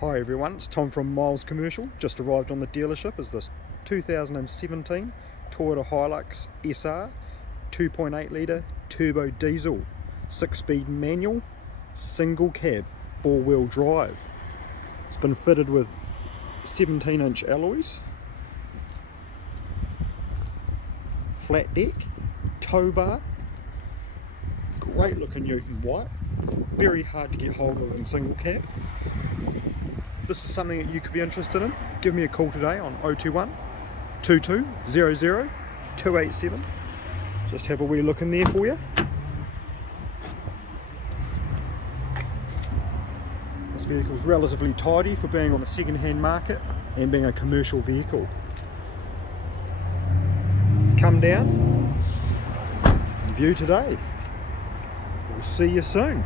Hi everyone, it's Tom from Miles Commercial. Just arrived on the dealership as this 2017 Toyota Hilux SR 2.8 litre turbo diesel, 6-speed manual, single cab, 4-wheel drive. It's been fitted with 17-inch alloys, flat deck, tow bar, great looking ute in white, very hard to get hold of in single cab. If this is something that you could be interested in, give me a call today on 021 2200 287. Just have a wee look in there for you. This vehicle is relatively tidy for being on the second-hand market and being a commercial vehicle. Come down and view today. We'll see you soon.